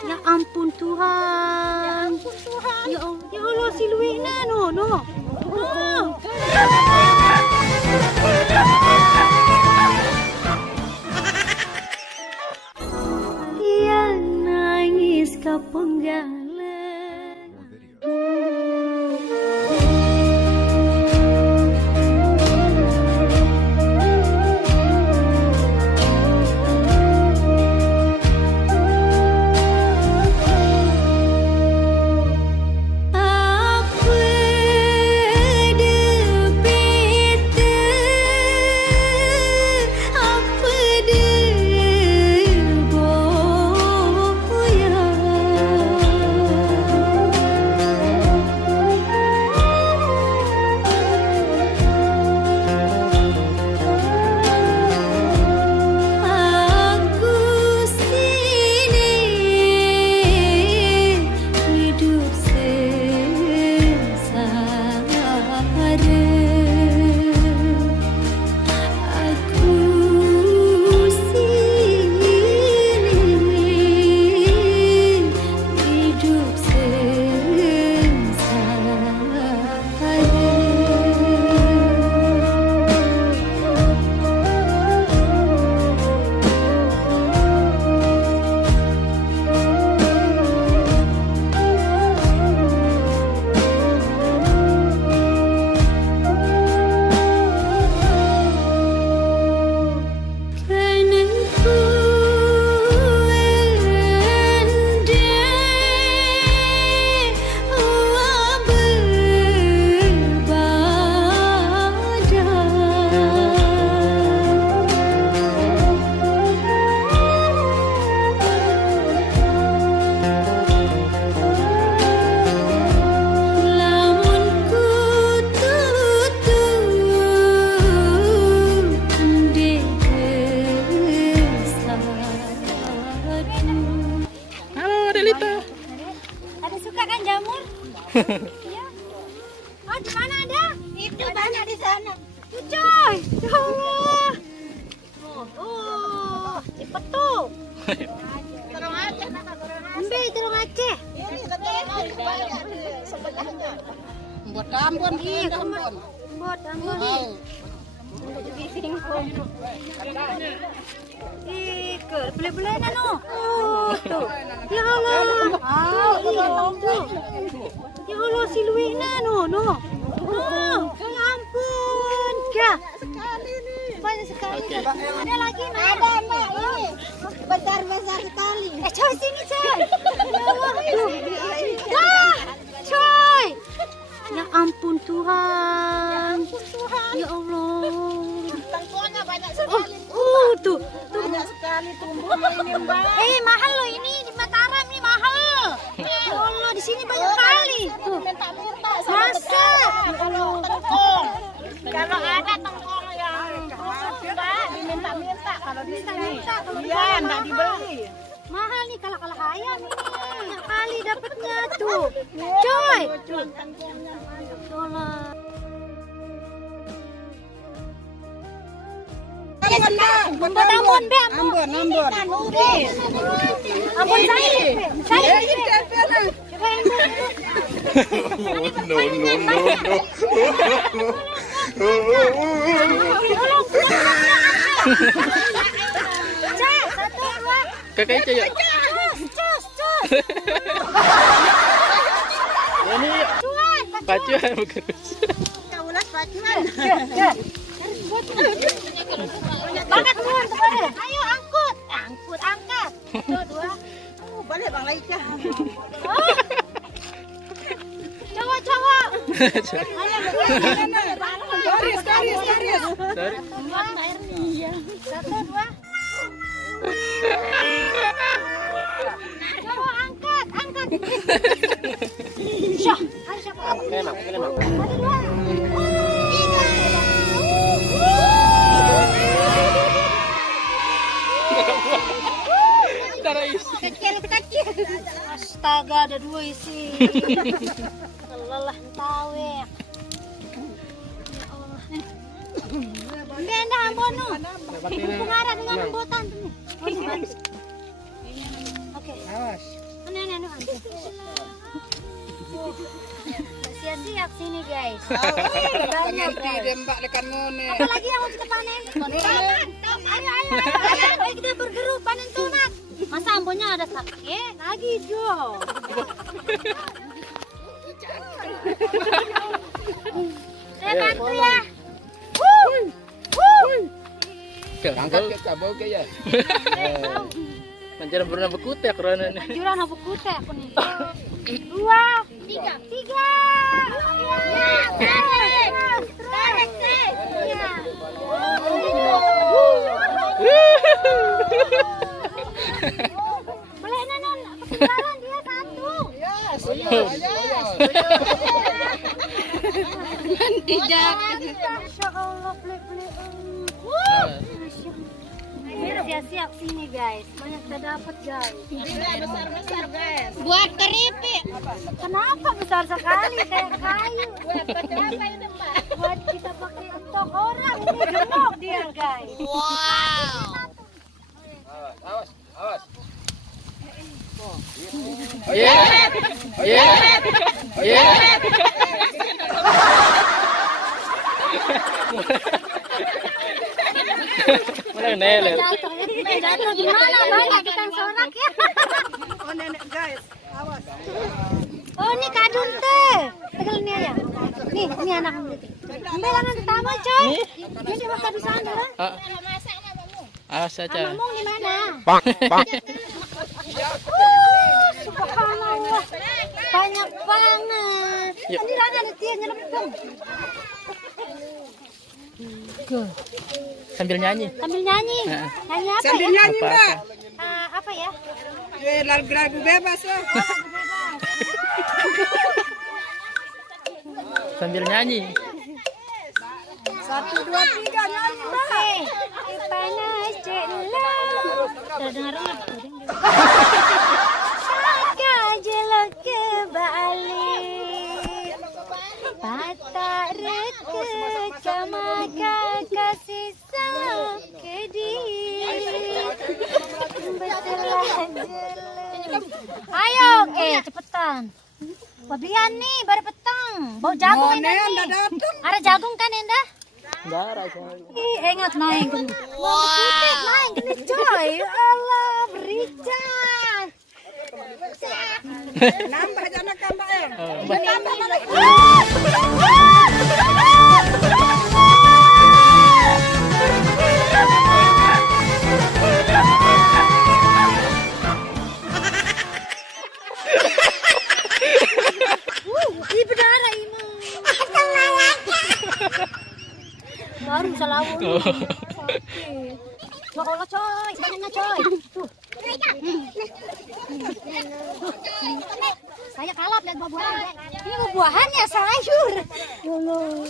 Ya ampun Tuhan. Ya Allah si Luina no. Oh. Dia nangis kepenggalan. Ada suka kan jamur? Iya. Oh, di mana ada? Itu banyak di sana. Tuh, coy. Ya Allah. Oh, cepet tuh. Terong Aceh, ambil terong Aceh. Ini banyak sebelahnya. Buat Ambon, Ambon. Buat Ambon. Beli-beli no. Tuh. Ya Allah. Tuh. Ya Allah si Luina no. Ya ampun. Ya. Sekali nih. Banyak sekali. Okay. Ada lagi nih. Ada Mak ini. Besar sekali. Coy sini coy. Ya Allah. Dah. Coy. Ya ampun Tuhan. Ya Allah. Tangkongnya banyak sekali. Tuh. Banyak sekali tumbuhnya ini, Mbak. Mahal loh ini di Mataram ini mahal. Ya Allah, di sini banyak kali. Tuh. Masa? Kalau tengkong. Kalau ada tengkong yang Mbak diminta kalau di sini. Iya, enggak dibeli. Mahal nih kalau ayam ini. Banyak kali dapatnya tuh. Coy. Tolong. Ambon Kakak aja ya. Cus. Ini pacuan bukan. Ulas pacuan. Banget tuan. Ayo angkat. Dua. Boleh Bang Laika. Cowok. Serius. Satu, dua. Cowok angkat. Syah. Enak. Kecil. Astaga, ada dua isi. Lelah tawek. Ya Allah. Benda Ambon nu. Pengarah dengan ambotan tuh. Oke. Awas. anu. Sia-sia sini guys. Tangan dembak dekat ngone. Apalagi yang mau kita panen? Ayo kita bergeru panen tomat. Masa ambonnya ada sakit? Lagi dong. Saya bantu ya. Angkat ke kabau ke ya. Panjang pernah bekutek karena nih. Juran apa kutek aku nih? 2, 3. Boleh nanon, ketinggalan dia 1. Tidak. Masya Allah, pelik-pelik. Siap-siap sini guys, banyak kita dapat guys. Besar-besar guys. Buat keripik. Kenapa besar sekali kayak kayu? Buat apa ini Mbak? Buat kita pakai untuk orang ini gemuk dia guys. Awas, awas. Oh iya. Oh iya. Oh iya. Mana neler? Jatuh ya, kita jatuh gimana bang? Kita yang sorak ya. Oh nenek guys, awas. Oh ini kadun teh. Tegal ini ya. Nih, ini anak ini. Ambil tangan pertama coy. Ini dia bakal di sana. Awas saja. Ngomong di mana? Subhanallah. Banyak banget. Yuk. Ini ada dia nyelempung. Sambil nyanyi. Sambil nyanyi. Nyanyi apa Sambil ya? nyanyi Mbak. Apa ya? Lagu bebas ya. Sambil nyanyi. 1, 2, 3 nyanyi Mbak. Panas jelas. Terdengar jelek kebalik. Patah reka kamaka kasih sama kediri. Betelah jelek. Ayo, cepetan. Babian nih, baru petang. Bau jagung ini. Ada jagung kan Endah? Enggak rasanya. Ih, ingat main kan. Wow. Main kan coy. Allah, berikan. Nambah jangan Mbak ya. Ih, berdarah ini. Baru salawu. Sakit. Ya Allah coy, banyaknya coy. Tuh. Saya kalap lihat buah-buahan. Ini buah-buahan ya sayur. Ya Allah.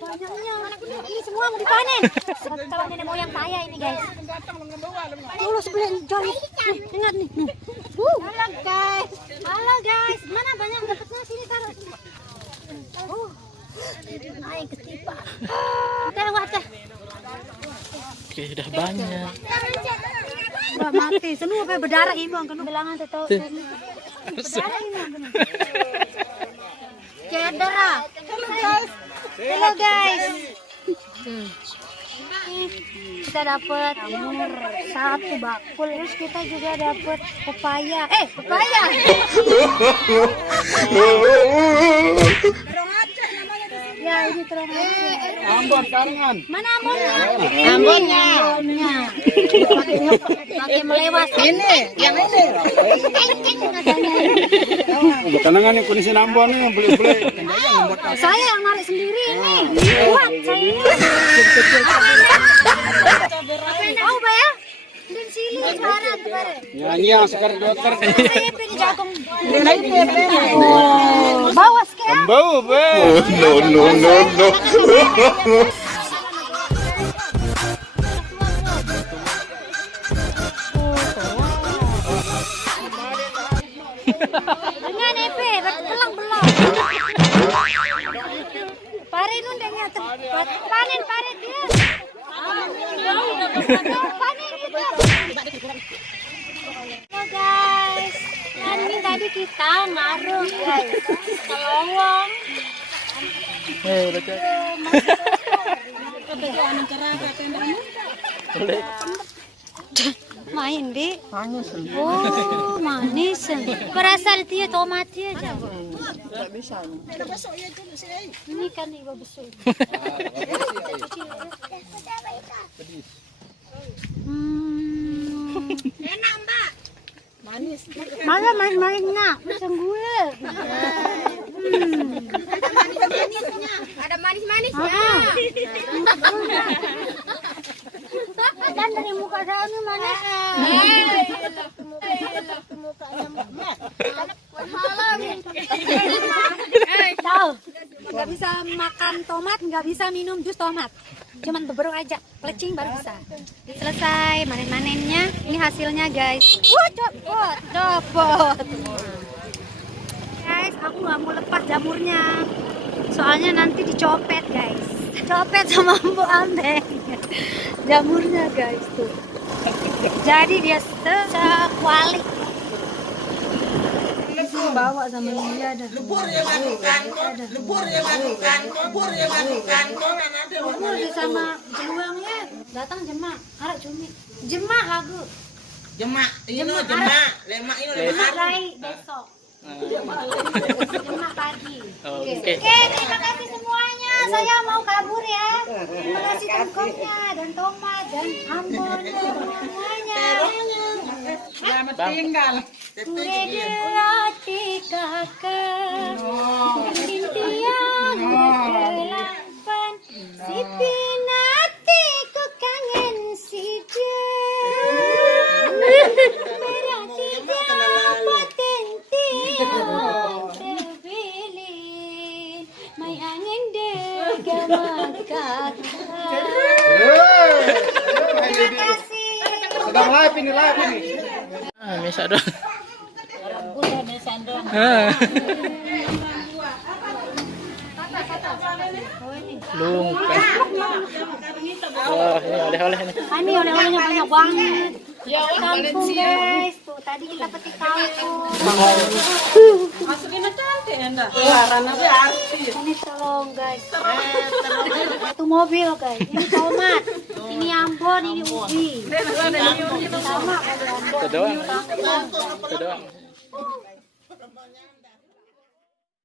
Banyaknya. Ini semua mau dipanen. Kalau nenek moyang saya ini guys. Ya Allah sebelah jauh. Dengar nih. Halo guys. Halo guys. Mana banyak dapatnya sini taruh. Naik ketipa. Teh wah. Oke, udah banyak. Wah, mati. Semua apa berdarah imong kan Bilangan tetap. berdarah imong. Cedera. Halo guys. Kita dapat satu bakul, terus kita juga dapat pepaya. Pepaya. Ya ini terang Ambon karangan. Mana Ambonnya? Ambonnya. Pakai melewas. Ini, yang ini. Bukan ini kondisi Ambon nih beli-beli. Saya yang narik sendiri ini. Kuat saya. Tahu Pak ya? Dan sini suara kemarin. Nyanyi yang sekar dokter. Saya pilih jagung. Oh, bawas ke? Bau, be. No. Dengan EP, belang-belang. Pare nun dengnya panen pare dia. Panen itu. Halo guys. tadi kita naruh guys kelowong. Baca. Main di manis. Oh manis. Berasa dia tomatnya aja. Enggak bisa. Ini kan ibu besar. Enak mbak. Manis. Malah manis-manisnya. Macam gula. Ada manis-manisnya. Dan dari muka saya manis. Tahu? Nggak bisa makan tomat, nggak bisa minum jus tomat. Cuman beberapa aja, pelecing baru bisa. Selesai manen-manennya. Ini hasilnya guys. Wah, copot. Guys, aku nggak mau lepas jamurnya. Soalnya nanti dicopet guys. Copet sama Mbok Ambeng. Jamurnya guys tuh. Jadi dia sekuali. Bawa sama dia ada. Lebur sama peluangnya datang jemak, harap cumi. Jemak lagu. Jemak lemak Besok. Jemak pagi. Oke. Oke, terima kasih semuanya. Saya mau kabur ya. Terima kasih tengkoknya dan tomat dan ambon semuanya. Selamat tinggal. Kuede roti kakak, impian kegelapan, si pinati ku kangen si jam. Berarti dapat tentian terpilih, mai angin degama kakak. Terima kasih. Sedang live ini. Mesa dong. Udah mesandong. Lumpia. Wah, ini oleh-oleh nih. Ini oleh-olehnya banyak banget. Kangkung guys, tuh tadi kita petik kangkung. Masukin cantik enggak? Warna artis. Ini telong guys. Satu mobil guys. Ini tomat. Ini ambon, ini ubi. Sama kali ambon. Itu doang.